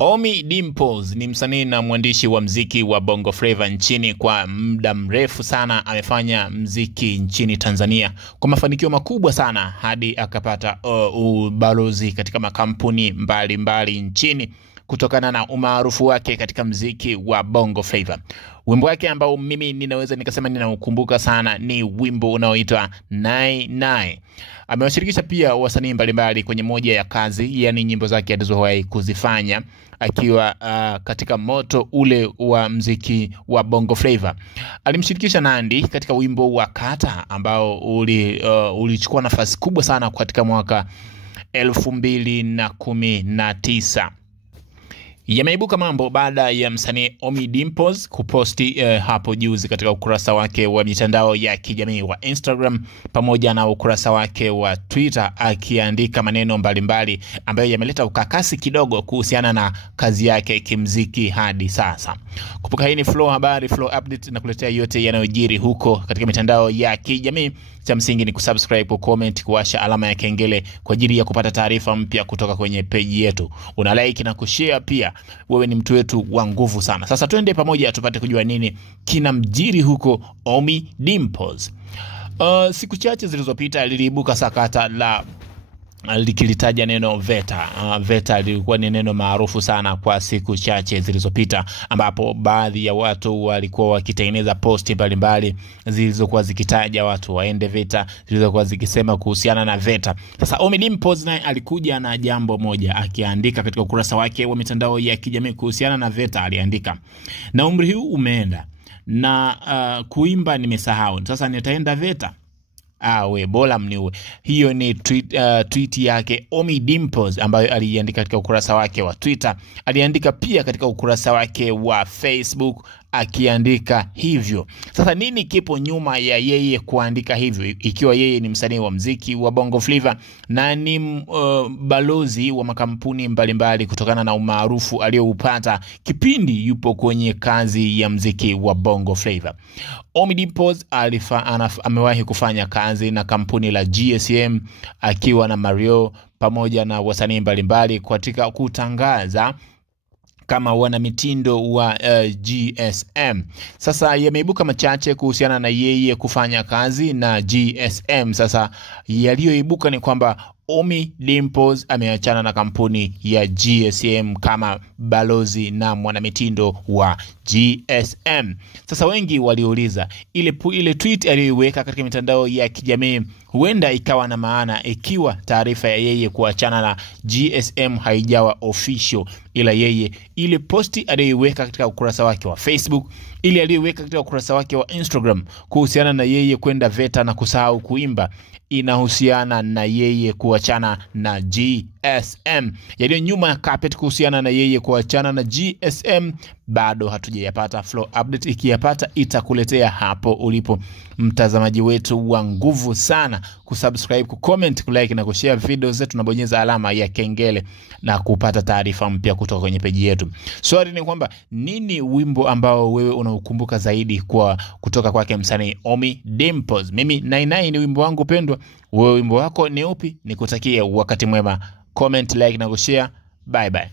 Ommy Dimpoz ni msanii na mwandishi wa mziki wa Bongo Flava nchini kwa muda mrefu sana. Amefanya mziki nchini Tanzania kwa mafanikio makubwa sana hadi akapata ubalozi katika makampuni mbalimbali nchini kutokana na umaarufu wake katika mziki wa Bongo Flava. Wimbo wake ambao mimi ninaweza nikasema ninaukumbuka sana ni wimbo unaoitwa Nai Nai. Amewashirikisha pia wasanii mbalimbali kwenye moja ya kazi, yani nyimbo zake alizowahi kuzifanya akiwa katika moto ule wa mziki wa Bongo Flava. Alimshirikisha Nandy katika wimbo wa Kata ambao ulichukua nafasi kubwa sana katika mwaka 2019. Yameibuka mambo baada ya msanii Ommy Dimpoz kuposti hapo juzi katika ukurasa wake wa mitandao ya kijamii wa Instagram pamoja na ukurasa wake wa Twitter, akiandika maneno mbalimbali ambayo yameleta ukakasi kidogo kuhusiana na kazi yake kimziki hadi sasa. Kumbuka hii ni Flow Habari, Flow Update, na kuletea yote yanayojiri huko katika mitandao ya kijamii. Cha msingi ni kusubscribe, kucomment, kuwasha alama ya kengele kwa ajili ya kupata taarifa mpya kutoka kwenye page yetu. Una like na kushare pia. Wewe ni mtu wetu wa nguvu sana. Sasa twende pamoja tupate kujua nini kinamjiri huko Ommy Dimpoz. Siku chache zilizopita liliibuka sakata la likilitaja neno VETA. VETA lilikuwa ni neno maarufu sana kwa siku chache zilizopita, ambapo baadhi ya watu walikuwa wakitengeneza posti mbalimbali zilizokuwa zikitaja watu waende VETA, zilizokuwa zikisema kuhusiana na VETA. Sasa Ommy Dimpoz naye alikuja na jambo moja, akiandika katika ukurasa wake wa mitandao ya kijamii kuhusiana na VETA. Aliandika, na umri huu umeenda na kuimba nimesahau, sasa nitaenda VETA. We bora mniue. Hiyo ni tweet yake Ommy Dimpoz ambayo aliandika katika ukurasa wake wa Twitter. Aliandika pia katika ukurasa wake wa Facebook akiandika hivyo. Sasa nini kipo nyuma ya yeye kuandika hivyo, ikiwa yeye ni msanii wa mziki wa Bongo Flava na ni balozi wa makampuni mbalimbali kutokana na umaarufu aliyoupata kipindi yupo kwenye kazi ya mziki wa Bongo Flava? Ommy Dimpoz amewahi kufanya kazi na kampuni la GSM akiwa na Mario pamoja na wasanii mbalimbali katika kutangaza kama wana mitindo wa GSM. Sasa yameibuka machache kuhusiana na yeye kufanya kazi na GSM. Sasa yaliyoibuka ni kwamba Ommy Dimpoz ameachana na kampuni ya GSM kama balozi na mwanamitindo wa GSM. Sasa wengi waliuliza ile tweet aliyoiweka katika mitandao ya kijamii huenda ikawa na maana ikiwa taarifa ya yeye kuachana na GSM haijawa official, ila yeye ile posti aliyoiweka katika ukurasa wake wa Facebook, ile aliyoiweka katika ukurasa wake wa Instagram kuhusiana na yeye kwenda VETA na kusahau kuimba, inahusiana na yeye kuachana na GSM. Yaliyo nyuma ya carpet kuhusiana na yeye kuachana na GSM bado hatujayapata. Flow Update ikiyapata itakuletea hapo ulipo, mtazamaji wetu wa nguvu sana. Kusubscribe, kucomment, kulike na kushare video zetu na bonyeza alama ya kengele na kupata taarifa mpya kutoka kwenye peji yetu. Swali ni kwamba nini wimbo ambao wewe unaukumbuka zaidi kutoka kwake msanii Ommy Dimpoz? Mimi Nai Nai ni wimbo wangu pendwa. Wewe wimbo wako ni upi? Nikutakie wakati mwema. Comment, like na kushare. Bye bye.